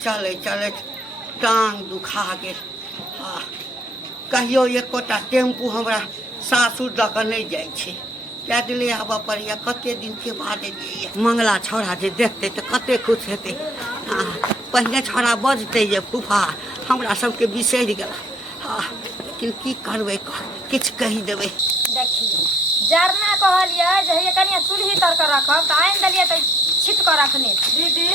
चले चले टांग दुखा गेल। कहियो एकोटा टेम्पू हमरा सासुर दऽ कऽ नहीं जाइ छै। पैदले आबऽ पड़ैया। कते दिन के बाद एलियै। मंगला छौड़ा जे देखतै तऽ कते खुश हेतै। पहिने छौड़ा बजतै जे फूफा हमरा सबके बिसरि गेला। लेकिन की करबै, किछु कहि देबै। देखिए जरना कहलिए जे हे कनिया चूल्ही तर के रखब त आइन देलिए त छिट के रखने दीदी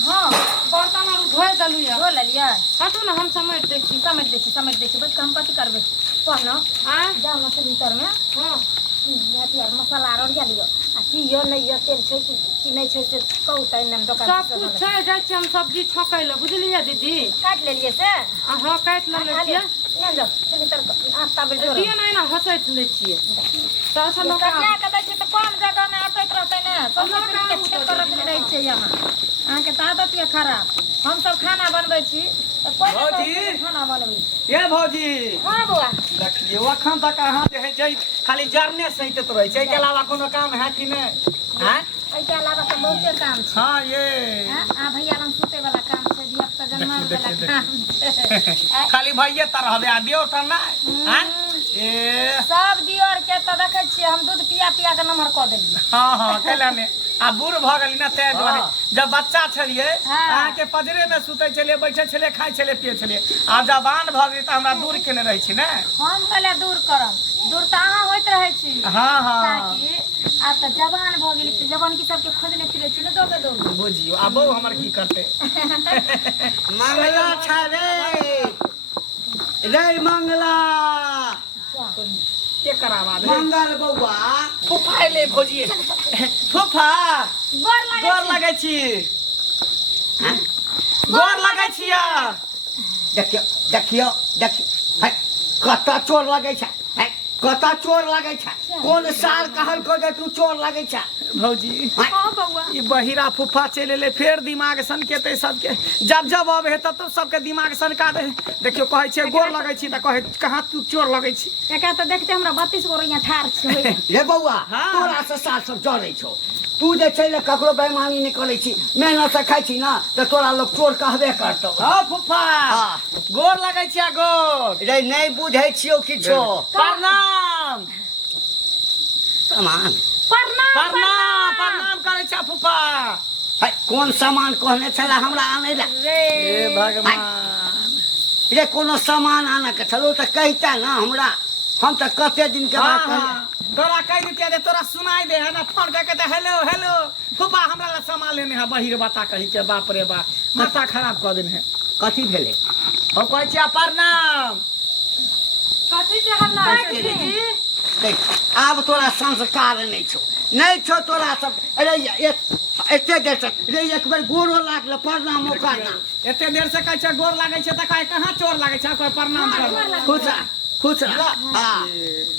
हां बर्तन और धोए दलिया धो लेलिए। हटू ना, हम समेट दै छी। समझ दै छी बस हम कथी करबै कहनो जाओ ना चूल्ही तर में। हां अथी आर मसाला आर ओरिया लियो आ की यो नहीं यो तेल छै कि नहीं छै से कहू त इनम दुकान सब कुछ छै। जाइ छी हम सब्जी छकै ल, बुझलिए दीदी। काट लेलिए से हां काट लेले छियै। ले जाओ चूल्ही तर आटा बेल जोर दियो ना हसैत ले छियै त असल में कटिया के दै छी त कम जगह में अटैत रहतै ने। सब के छेक कर रख दै छै यहां। अहाँ के आदत ये खराब। हम सब खाना बनबै छी त कोई भौजी खाना बनबै ये भौजी हां बुआ देखिए अखन तक अहाँ जे है खाली जरने सहित रहै छै। के अलावा कोनो काम है कि नहीं? हैं एके अलावा त बहुते काम छै। हां ये आ भैया लंग सुते वाला काम छै, धिया पुता जन्मा वाला काम छै। खाली भइये त रहबे आ दियो त ना हैं ए सब दियोर के त देखै छी हम दूध पिया पिया के नमहर क देलिए। हां कैला ने आ बूढ़ भ गेली ना तै दुआरे। जब बच्चा छलिए अहाँ के पजरे में सुतै छलिए, बैठे छलिए, खाइ छलिए, पिए छलिए। आ जवान भ गेली त हमरा दूर केने रहै छी ने। हम कहले दूर करब, दूर त अहाँ होइत रहै छी। हां हां ताकि आ त जवान भ गेली त जवान की सबके खोजने फिरे छी न दौगे दौगे। बुझियो आ बहु हमर की करते। मंगला छा रे मंगला के करावा दे मंगल बउआ। फूफा ले भौजी। फूफा गोर लगै छी। हैं? गोर लगै छियै। देखियो देखियो देखियो है कता चोर लगे छै। है कता चोर लगे छै। कोन साल कहल को जे तू चोर लगे छै। भौजी हां बउआ ई बहिरा फूफा चले ले फेर दिमाग सनकेते सबके। जब जब अब हे तब सबके दिमाग सनका दे। देखियो कहै छै गोर लगै छी त कहै कहाँ तू चोर लगै छी। एका त देखते हमरा 32 गो यहाँ ठार छै। रे बउआ हाँ। तोरा से साल सब जरै छौ। तू जे छै ले ककरो बेईमानी नहीं करै छी, मेहनत से खाइ छी ना त तोरा लोग चोर कहबे करतौ। हां फूफा हाँ। गोर लगै छियै गोर। रे नहीं बुझै छियो किछो। प्रणाम सामान प्रणाम करै छै फूफा। है कोन सामान कहने छला हमरा आनै ला। हे भगवान रे कोनो सामान आना के छलो त कहता ना हमरा। हम त कते दिन के बाद कहले। तोरा कह दिया दे, तोरा सुनाई दे है ना। फोन करके तो हेलो हेलो फूफा हमरा ला सामान लेने है। बहिर बता कही के बाप रे बाप माथा खराब कर दिन है। कथी भेले? हम कहै छी प्रणाम। कथि के हल्ला छै दीदी? देख आब तोरा संस्कार नहीं छो। नहीं छो तोरा सब। अरे एते देर से रे एक बार गोरो लागल प्रणामो करना। एते देर से कहै छै गोर लागै छै त कहै कहाँ चोर लागै छै। कोई प्रणाम कर खुश हाँ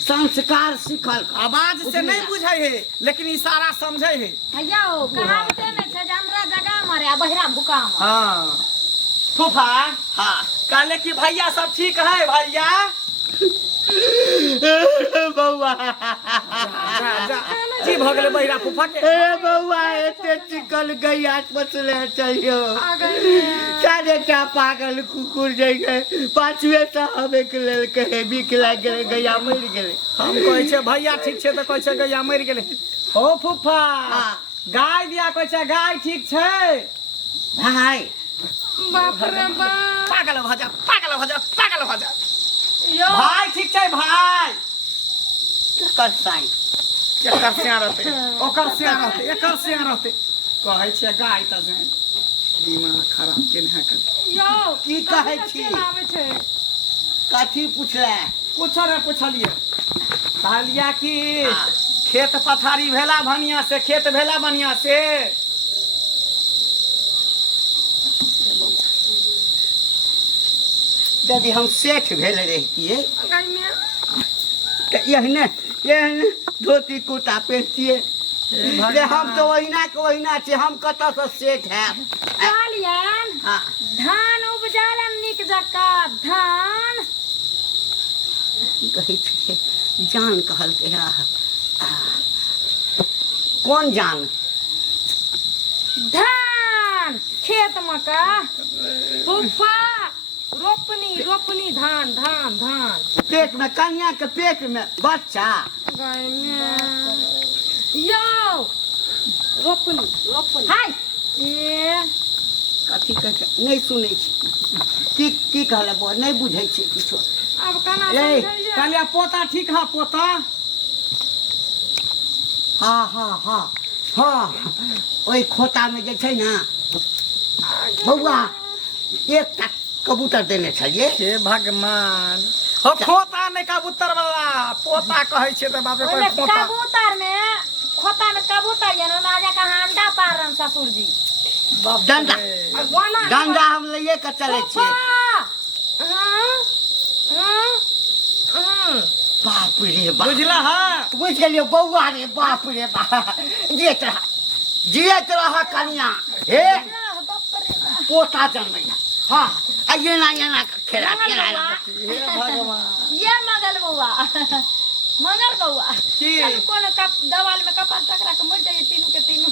संस्कार सिखल। आवाज से नहीं बुझै है लेकिन इशारा समझै है। भैया ओ कहावते में छै जे हमरा जगह मारे आ बहिरा भुकाम। हां फूफा हाँ कहले कि भैया सब ठीक है भैया। बउआ जी भ गेले बहिरा फूफा के। ए बउआ एते चिकल गैया पसले चलियो। सारे टा पागल कुकुर जइगे पाछुए से हवे के लेल कहे बिक लाग गेले गैया मर गेले। हम कहै छै भैया ठीक छै त कहै छै गैया मर गेले। ओ फूफा गाय दिया कहै छै गाय ठीक छै। भाई बाप रे बाप। पागल भ जा पागल भ जा पागल भ जा। यो भाई ठीक छै भाई। कर साई एकर से रहते ओकर से रहते एकर से रहते कहै छै गाय त जान दिमाग खराब केने है कर। यो की कहै छी? आबै छै कथी पूछले? कुछो ने पूछलिए। कहलिया कि खेत पथारी भेला भनिया से, खेत भेला बढ़िया से। यदि हम सेठ भेले रहतिए गाय में त एहने धोती कुर्ता पहनतिए। रे हम तो ओहिना के ओहिना छी। हम कत से सेठ है। कहलियन हाँ धान उपजालन निक जका धान। कहे छे जान कहल के कौन जान? धान खेत में का फूफा रोपनी रोपनी धान धान धान पेट में कन्या के पेट में बच्चा। यो रोपनी रोपनी हाय ए कथी कहै नहीं सुनै छी की कहले बो नहीं बुझै छी किछो। अब काना ए, समझलिए कहलिए पोता ठीक है पोता। हाँ हाँ हाँ हाँ ओई खोता में जे छै ना बौआ एकटा कबूतर देने छलिए। हे भगवान हो खोता नहीं कबूतर वाला पोता कहै छे त बाप रे ओने पोता। कबूतर में खोता में कबूतर ये ना राजा का अंडा पार रन ससुर जी। बाप डंडा रे। डंडा हम लिए के चले छिए। बाप रे बाप बुझला है बुझ गेलियो बौआ रे बाप रे बाप जियत रह कन्या हे पोता जन्मैया। हाँ आ ये ना खेला हे भगवान ये मगल बउआ मगर बउआ की? चल कोन कप दवाल में कपास टकरा के मर जाइए तीनों के तीनों।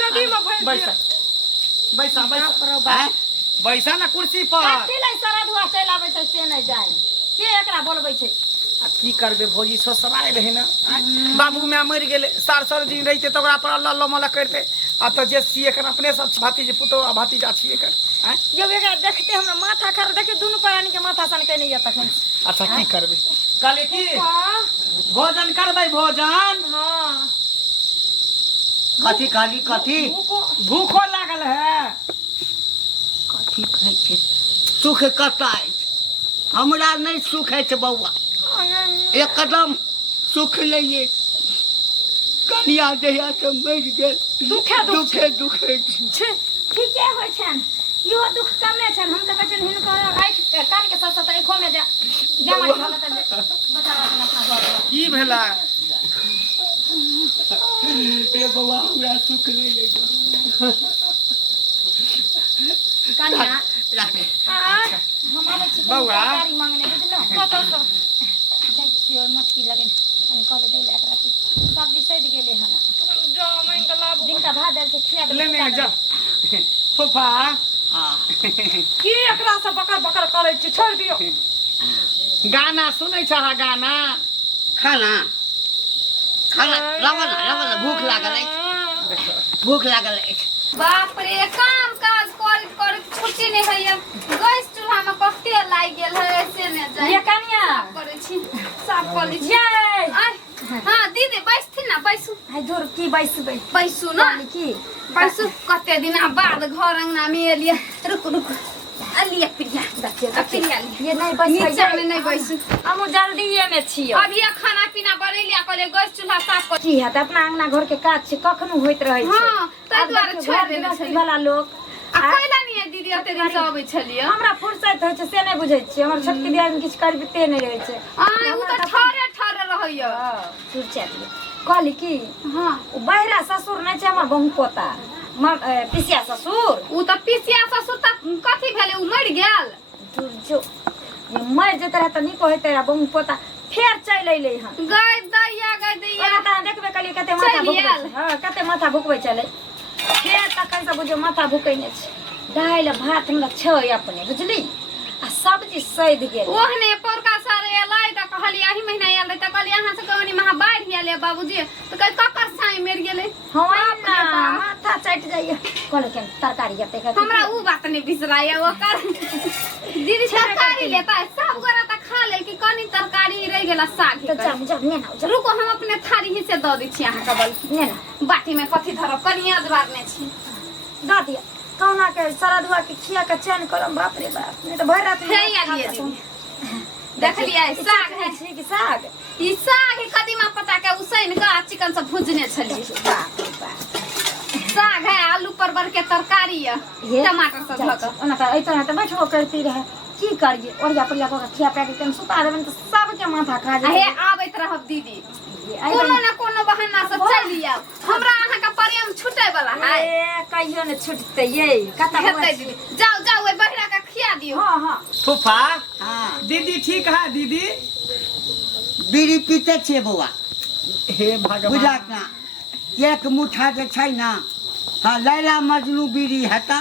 नदी में भर बैसा बैसा बैसा हैं? बैसा ना कुर्सी पर। कथी लै सारा धुआ चल आबै छै से नहीं जाय के एकरा बोलबै छै। आ की करबे भौजी ससुराल रहे ना बाबू मैं मर गेले सार दिन रहते तो ओकरा पर अल्लाह अल्लाह करते। आ तो जे सी एकर अपने सब भातीजे पुतो आ भतीजा छी एकर। जब एकरा देखते हमरा माथा खर देखे दुनु प्राणी के माथा सन के नहीं तखन। अच्छा की करबे कहले की भोजन करबै भोजन। हां कथी खाली कथी भूखो लागल है। कथी कहै छै सुख कताइ हमरा नहीं सुख है बौआ एकदम सुख नहीं है। कन्या जहिया से मर गेल दुखे दुखे छे ठीके होय छन इहो दुख कमे छन। हम त कहै हिनकर आँख कान के साथ साथ आँखों में जा जमा होला त बता अपना घर। की भेला ए बौआ हमरा सुख नहीं है। कन्या राखे हमारे चिकन बउआ। तरकारी मांगने बुझलो कत स जाय छियो मटकी लगन अनि कहबे दै ले एकरा सब्जी सैद गेले हन जो मैं गला दिन का भात दाल से खिया दे। लेने जा फूफा हाँ की एकरा से बकर बकर करे छी छोड़ दियो। गाना सुनै छ गाना खाना खाना रवा भूख लागल है भूख लागल है। बाप रे काम काज कर कर छुट्टी नहीं है। गैस चूल्हा में कते लाग गेल है ऐसे ने जाय ये कन्या करे छी साफ कर ली छी। ये हां दीदी बैसथि ना बैसू हाय धुर की बैसबै बैसू ना की बैसू कते दिन बाद घर अंगना में एलिए। रुक रुक अलिए प्रिया प्रिया ये नहीं बैस नीचे में नहीं बैसू। हम जल्दी ये में छियो अब ये खाना पीना बनेलिया कहले गैस चूल्हा साफ कर। की है त अपना अंगना घर के काज छै कखनो होइत रहै छै। हां तै द्वारा छोड़ देने छली वाला लोग आ कोइला नहीं दीदी ओते दिन से आबै छलिए। हमरा फुर्सत होय छै से नहीं बुझै छियै। हमर छोटकी दिया में किछ करबिते नहीं रहै छै। हां उ त ठहरे ठहरे रहइय। फुर्सत कहली की हां ओ बहिरा ससुर नहीं छै हमर बहु पोता पिसिया ससुर उ त पिसिया ससुर त कथी भेले उ मर गेल। जो ये मर जेत रहे त नहीं कहै तेरा बहु पोता फेर चल अइले हन। गय दैया ओना त देखबे कली कते माथा भुकबै छै। हां कते माथा भुकबै चले फेर तखन से बुझो माथा भुकैने छै। दाल भात हमरा छै अपने बुझली आ सब्जी सैद गेल। ओहने पोरका सारे एलै त कहली एही महीना एलै त कहली अहाँ से कहनी महा बाढ़ गेलै बाबूजी त कह ककर साई मर गेलै। हवाई ना माथा चट जाइए कहले के तरकारी जते के हमरा उ बात नहीं बिसराया ओकर दीदी तरकारी लेता है सब गोरा त खा ले कि कनी तरकारी रह गेला साग तो जम जम ने ना रुको हम अपने थारी ही से द दै छी अहाँ के बल ने ना बाटी में कथी धरब कनिया जवारने छी द दिया कौना के सरदुआ के खिया के चैन करम बाप रे बाप नहीं तो भर रात हे आलिए दीदी देख लिया साग है छी कि साग ई साग कदीमा पत्ता के उसैन के चिकन से भुजने छलिए। बाप रे बाप साग है आलू परवल के तरकारी है टमाटर सब धऽ कऽ। ओना त ऐतना त बैठबो करती रहे की करिए ओरिया परिया को खिया पे के तन सुता देबन त सबके माथा खा हे जाए। आबैत रहब दीदी कोनो न कोनो बहाना से चलि आउ हमरा अहाँ के प्रेम छुटे वाला है। ए कहियो ने छुटते ये कता हेतै दीदी जाओ जाओ ए बहिरा के खिया दियो। हां हां फूफा हाँ दीदी ठीक है दीदी। बीड़ी पीते छे बौआ हे भगवान बुझलक ना एक मुठा जे छै ना हाँ लैला मजनू बीड़ी हेता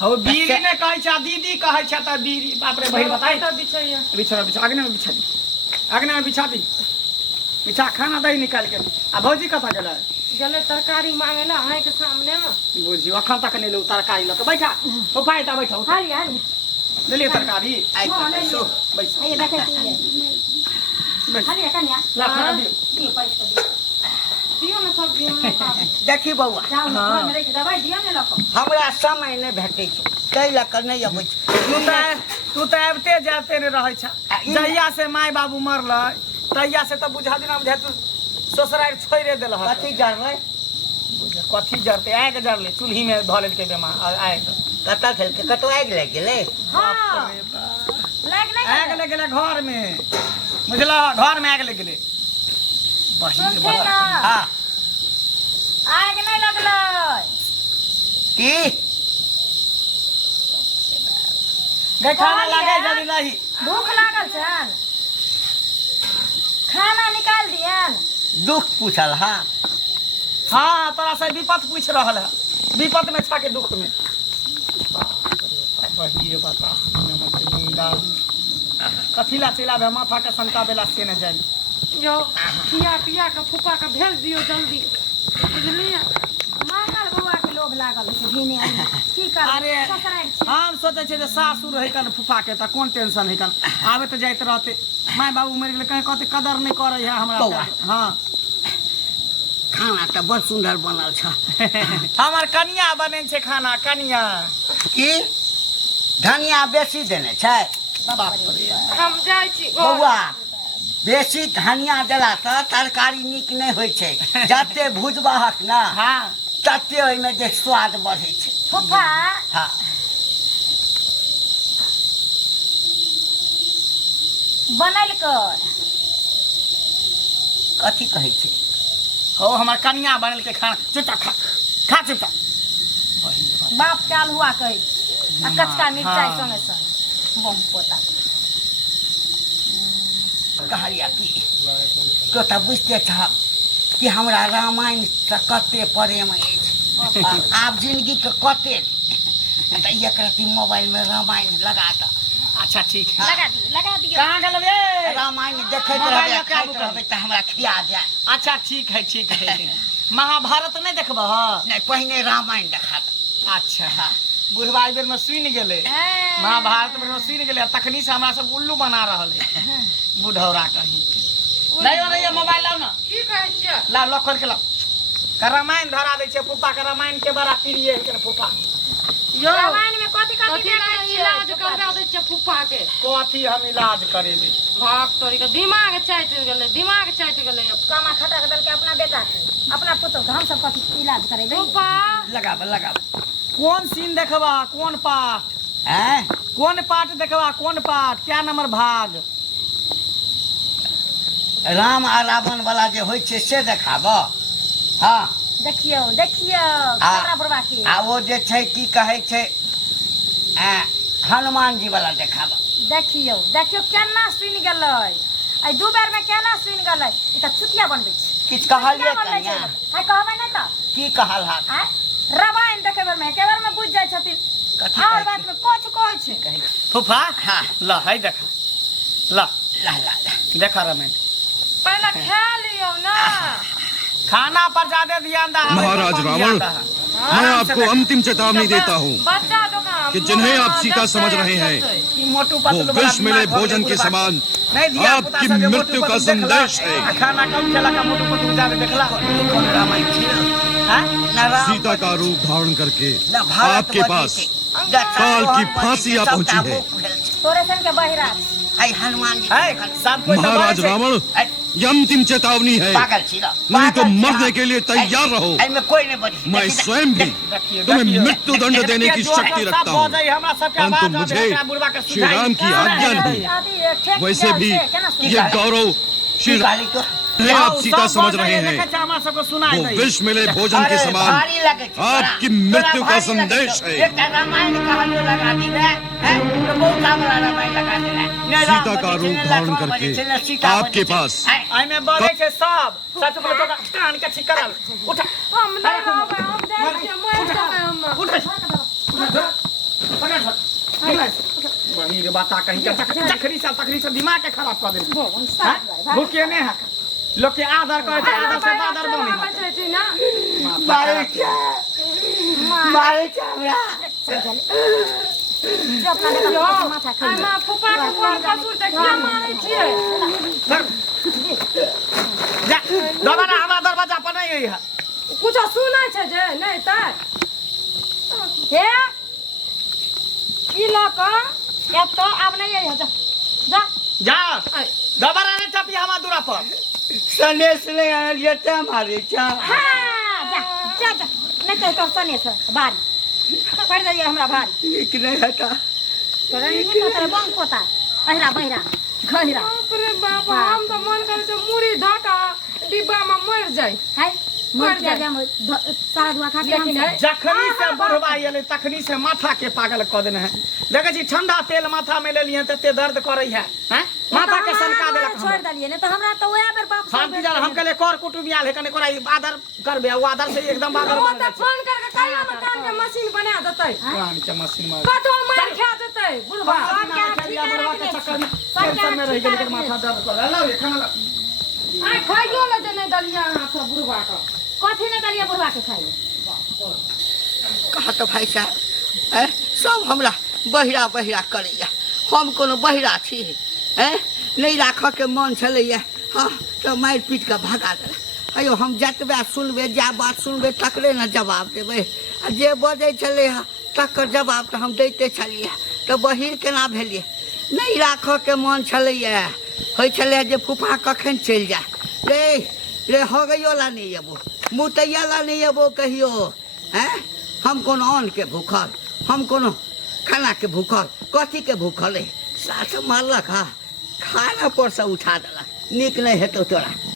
हो बीरी ने कहै छ दीदी कहै छ त बीरी बाप रे भाई बताई तो बिछैया बिछा बिछा आगने में बिछा दी आगने में बिछा दी बिछा खाना दही निकाल के आ भौजी कथा गेलै गले तरकारी मांगे ला हाय के सामने में बुझियो अखन तक नहीं लो तरकारी ल के बैठा ओ पाई ता बैठा हाली हाली ले ले तरकारी आई सो बैठ ये देखे ती बैठ हाली कन्या ला खाना दे ये पैसा दे दियो ना सब दियो ना का देखी बौआ जाओ घर में रख दवाई दिया ने लको हमरा समय नहि भेटै छै ताहि लऽ कऽ नहि अबै छै तू त आबते जाते ने रहै छ जहिया से माय बाबू मरलै तहिया से त बुझा दिना बुझा तू ससुराल छोड़े देल ह कथी जरलै कथी जरते आग जरले चूल्ही में धऽ लेलकै बेमा आग कतऽ खेलकै कतौ आगि लागि गेलै हां लाग नहीं आग लग गेलै घर में बुझला घर में आग लग गेलै बहिन सुनते ना हां आग नहीं लगलै की गै खाना लागे जल्दी लाही भूख लागल छन खाना निकाल दियन दुख पूछल हाँ हाँ तोरा से विपत पूछ रहल है विपत में छाके दुख में बहिए बता कथी ला चिला भे माथा के शंका बेला से न जाई जो पिया पिया के फूफा के भेज दियो जल्दी बुझलिए मंगल बउआ के लोभ लागल छै भिने की कर अरे ससुराल छै हम सोचे छे जे सासुर है कन फूफा के त कोन टेंशन है कन आबे त जाइत रहते माय बाबू मर गेले कहीं कहते कदर नहीं करे है हमरा बौआ। हां खाना तऽ बड़ सुन्दर बनल छ हमर कनिया बने छे खाना कनिया की धनिया बेसी देने छै बाप रे हम जाय छी बौआ बेसी धनिया देला तऽ तरकारी नीक नहि होइ छै जते भुजबहक ना हां तते ओहिमे जे स्वाद बढ़ै छै फुफा हाँ बनल कर कथी कहै छै हो हमर कनिया बनल के खाना चुपचाप खा चुपचाप बाप के अलहुआ कहै छै आ कचका मिरचाई संगे संगे बम पोता कहलिया कि तो तऽ बुझते छ कि हमरा रामायण से कते प्रेम अछि आब जिंदगी के कते तऽ एक रति मोबाइल में रामायण लगा दऽ अच्छा ठीक है लगा दियो कहाँ गल बे रामायण देखैत मोबाइल रहबै लऽ के आबू खाइत रहबै तऽ हमरा खिया जाय अच्छा ठीक है महाभारत नहीं देखबह नहीं पहिने रामायण देखा दऽ अच्छा बुढ़वा बेर में सुन गेले महाभारत में सुन गेले तखनी से हमरा सब उल्लू बना रहल है बुढ़ौरा कहीं नहीं मोबाइल लाओ ना की कहै छियै ला लॉक करके लाओ का रामायण धरा दै छै फूफा के रामायण के बड़ा प्रिय है फूफा यो रामायण में कथी कथी कथी कथी इलाज करवा दै छियै फूफा के कथी हम इलाज करेले भाग तोरी के दिमाग चाटि गेलै कामा खटा के दल के अपना बेटा के अपना पुतो के हम सब कथी इलाज करेबै फूफा लगाब कौन सीन देखबा कौन पाठ हैं कौन पाठ देखबा कौन पाठ क्या नंबर भाग राम आ रावण वाला जे होइ छै से देखाबऽ हाँ देखियो खतरा बुढ़वा के आ वो जे छै की कहै छै हनुमान जी वाला देखाबऽ देखियो केना सुन गेलै आई दू बेर में केना सुन गेलै ई त चुतिया बनबै छै किछु कहलियै कनिया हाय कहबै नै त की कहल हाथ आय रामायण देखे बेर में एके बेर में बुझ जाय छथिन कथी और कहै बात में कुछ कहै छै फूफा हाँ ला है देखा ला ला देखा रामायण पहले खा लियो ना खाना पर ज्यादा ध्यान दा महाराज रावण, मैं आपको अंतिम चेतावनी देता हूँ बच्चा दुकान कि जिन्हें आप सीता समझ रहे हैं वो विष मिले भोजन के समान आपकी मृत्यु का संदेश है। खाना कम चला का मोटू पतलू ज्यादा देखला रामायण छियै सीता का रूप धारण करके न भारत आपके पास काल की फांसी आ पहुंची है। तोरे सन के बहिरा आई हनुमान जी महाराज रावण, ये अंतिम चेतावनी है, पागल छी नहीं तो मरने के लिए तैयार रहो। में कोई नहीं बची मैं स्वयं भी तुम्हें मृत्यु दंड देने की शक्ति रखता हूँ, परंतु मुझे श्री राम की आज्ञा नहीं। वैसे भी ये गौरव श्री राम आप सीता समझ रहे हैं, वो विष मिले भोजन के समान आपकी मृत्यु का संदेश है। सीता का रूप धारण करके आपके पास हम नहीं रहबै हम जाय छियै मर जेबै हम बनी रे बाता कहीं का तखरी से दिमाग के खराब कर दे भूखे ने है लोग के आदर करे थे आदर से बादर बने पंचायती ना मारे चावड़ा जो अपना देखा माथा खाई आमा फुफा के कोन कसूर त क्या मारै छियै जा दोबारा हमरा दरवाजा पर नहीं है कुछ सुनै छै जे नहीं त हे ई लक एतो आब नहीं है जा जा जा दोबारा नहीं चपी हमरा दूरा पर सनेस ले आलिया मारे चा हां जा जा जा नहीं तो सने से बारी पड़ जाइए हमरा भारी निक नहीं हटा तोरा नहीं तेरे बंग पोता पहिरा बहिरा घहिरा बाप रे बाप हम त मन करे छै मुड़ी धका डिब्बा में मर जाय है मर जा हम सारा दुआ खा के हम जखनी से बुढ़वा एले तखनी से माथा के पागल क देने है देखे छी ठंडा तेल माथा में ले लिए तते दर्द करे है हैं माथा के सनका देलक छोड़ दलिए ने तो हमरा तो ओए बेर बाप शांति जान हम कहले कर कुटुंब आल है कने कोरा आदर करबे वो आदर से एकदम बादर वो त फोन करके कहिया मकान के मशीन बना देतै पुरान के मशीन में कतो मार खा देतै बुढ़वा बुढ़वा के चक्कर में टेंशन में रह गेल के माथा दर्द कर लो ये खाना ला आ खाइयो ले जे नहीं दलिया हां सब बुढ़वा का कथि ने दलिया बुढ़वा के खाई कहा तो भाई साहब सब हमरा बहिरा बहिरा करैया हम कोनो बहिरा छी नहीं राख के मन छलैया हाँ तो मारि पीट के भगा दे अयो हम जतबे सुनबे जा बात सुनबे तकरे न जवाब देबै आ जे बजै छलै तकर जवाब तो हम दैते छलियै तो बहिर केना भेलियै नहीं राख के मन छलैया होइ छलै जे फूफा कखन चलि जाए रे हो गइयो ला नहीं अबो मुतैया ला नहीं अबो कहियो हम कोनो अन्न के भूखल हम कोनो खाना के भूखल कथी के भूखल है साथ मारलक खाना पर से उठा देलक नीक नहीं हेतौ तोरा